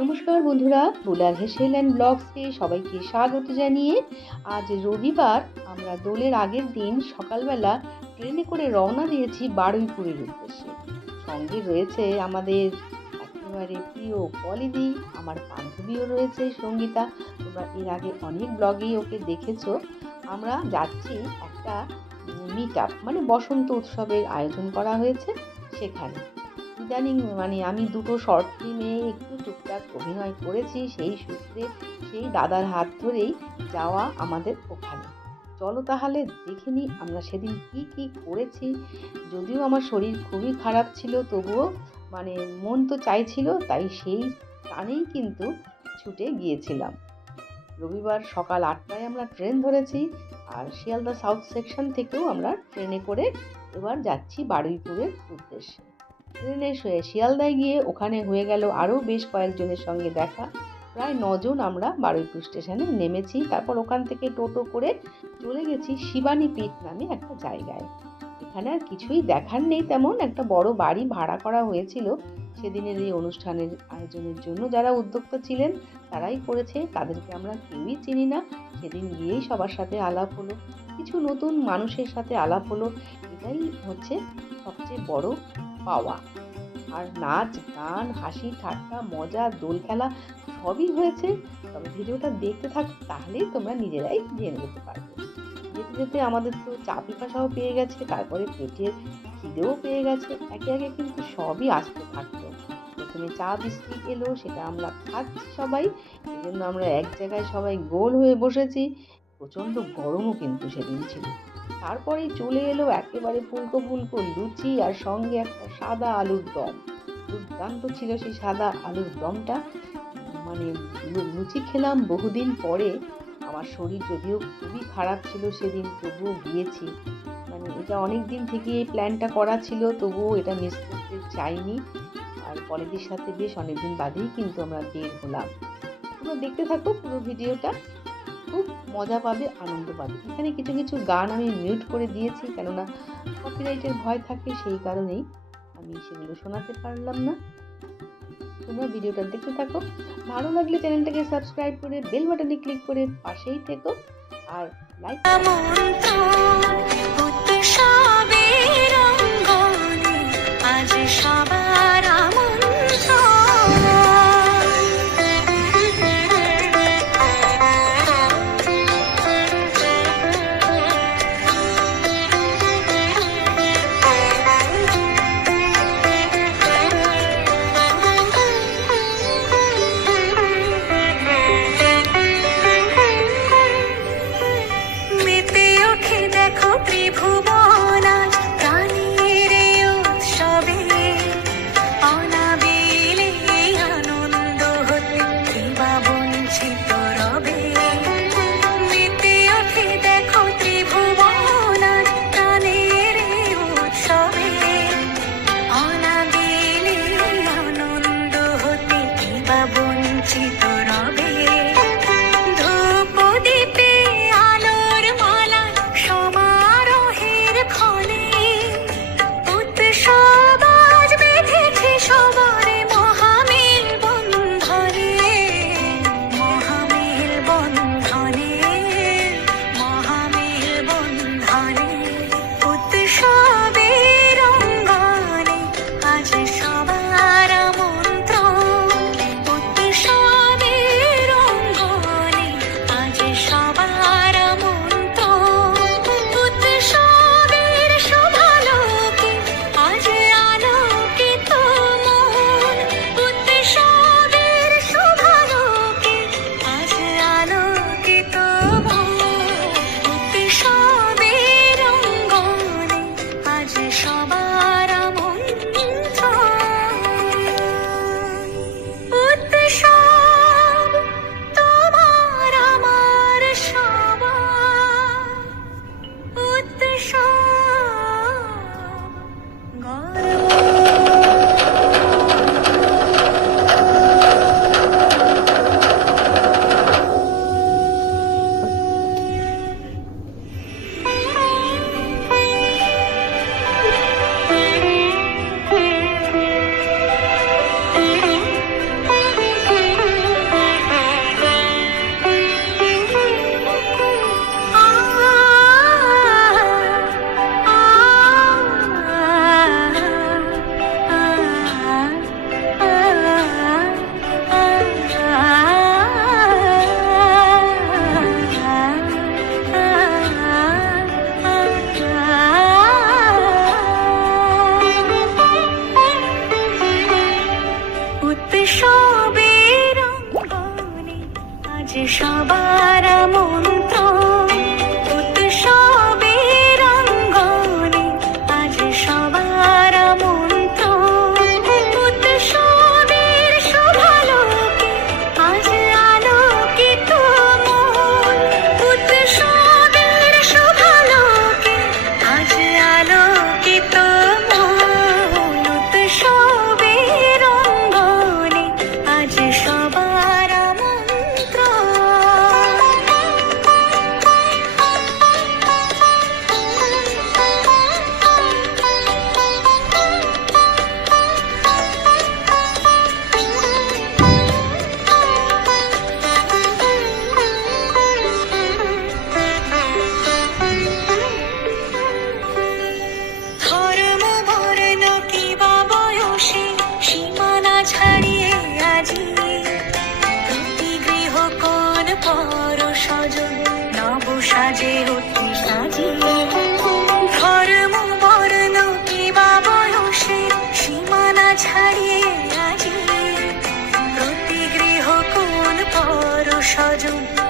নমস্কার বন্ধুরা, বুলার হেসেল অ্যান্ড ব্লগসকে সবাইকে স্বাগত জানিয়ে আজ রবিবার আমরা দোলের আগের দিন সকালবেলা ট্রেনে করে রওনা দিয়েছি বারুইপুরের উদ্দেশ্যে। সঙ্গে রয়েছে আমাদের একেবারে প্রিয় পলিদি, আমার বান্ধবীও রয়েছে সঙ্গীতা। তোমরা এর আগে অনেক ব্লগেই ওকে দেখেছ। আমরা যাচ্ছি একটা মিট আপ মানে বসন্ত উৎসবের আয়োজন করা হয়েছে সেখানে। ইদানিং মানে আমি দুটো শর্ট ফিল্মে একটু টুকটাক অভিনয় করেছি, সেই সূত্রে সেই দাদার হাত ধরেই যাওয়া আমাদের ওখানে। চলো তাহলে দেখে নিই আমরা সেদিন কি কি করেছি। যদিও আমার শরীর খুবই খারাপ ছিল, তবুও মানে মন তো চাইছিল, তাই সেই টানেই কিন্তু ছুটে গিয়েছিলাম। রবিবার সকাল আটটায় আমরা ট্রেন ধরেছি আর শিয়ালদা সাউথ সেকশন থেকেও আমরা ট্রেনে করে এবার যাচ্ছি বারুইপুরের উদ্দেশ্যে। ট্রেনে শুয়ে শিয়ালদায় গিয়ে ওখানে হয়ে গেল আরও বেশ কয়েকজনের সঙ্গে দেখা। প্রায় নজন আমরা বারুইপুর স্টেশনে নেমেছি। তারপর ওখান থেকে টোটো করে চলে গেছি শিবানী পীঠ নামে একটা জায়গায়। এখানে আর কিছুই দেখার নেই তেমন। একটা বড় বাড়ি ভাড়া করা হয়েছিল। সেদিনের এই অনুষ্ঠানের আয়োজনের জন্য যারা উদ্যোক্তা ছিলেন, তারাই করেছে। তাদেরকে আমরা কেউই চিনি না। সেদিন গিয়েই সবার সাথে আলাপ হলো। কিছু নতুন মানুষের সাথে আলাপ হলো। এটাই হচ্ছে সবচেয়ে বড় পাওয়া। আর নাচ, গান, হাসি, ঠাট্টা, মজা, দোল খেলা সবই হয়েছে। তবে ভিডিওটা দেখতে থাক, তাহলেই তোমরা নিজেরাই জেনে যেতে পারবে। যেতে যেতে আমাদের তো চা পিপাসাও পেয়ে গেছে, তারপরে পেটের খিদেও পেয়ে গেছে। একে একে কিন্তু সবই আসতে থাকল। প্রথমে চা বিস্কিট এলো, সেটা আমরা খাচ্ছি সবাই। এই জন্য আমরা এক জায়গায় সবাই গোল হয়ে বসেছি। প্রচণ্ড গরমও কিন্তু সেদিন ছিল। তারপরেই চলে এলো একেবারে ফুলকো ফুলকো লুচি আর সঙ্গে একটা সাদা আলুর দম। দুর্দান্ত ছিল সেই সাদা আলুর দমটা। মানে লুচি খেলাম বহুদিন পরে। আমার শরীর যদিও খুবই খারাপ ছিল সেদিন, তবুও গিয়েছি। মানে এটা অনেক দিন থেকে এই প্ল্যানটা করা ছিল, তবুও এটা মিস করতে চাইনি। আর কলেজের সাথে বেশ অনেকদিন বাদেই কিন্তু আমরা বের হলাম। তোমরা দেখতে থাকো পুরো ভিডিওটা খুব মজা পাবে, আনন্দ পাবে। এখানে কিছু কিছু গান আমি মিউট করে দিয়েছি, কেননা কপিরাইটের ভয় থাকে, সেই কারণেই আমি সেগুলো শোনাতে পারলাম না। তোমরা ভিডিওটা দেখতে থাকো। ভালো লাগলে চ্যানেলটাকে সাবস্ক্রাইব করে বেল বাটনে ক্লিক করে পাশেই থেকো। আর লাইক সবার পর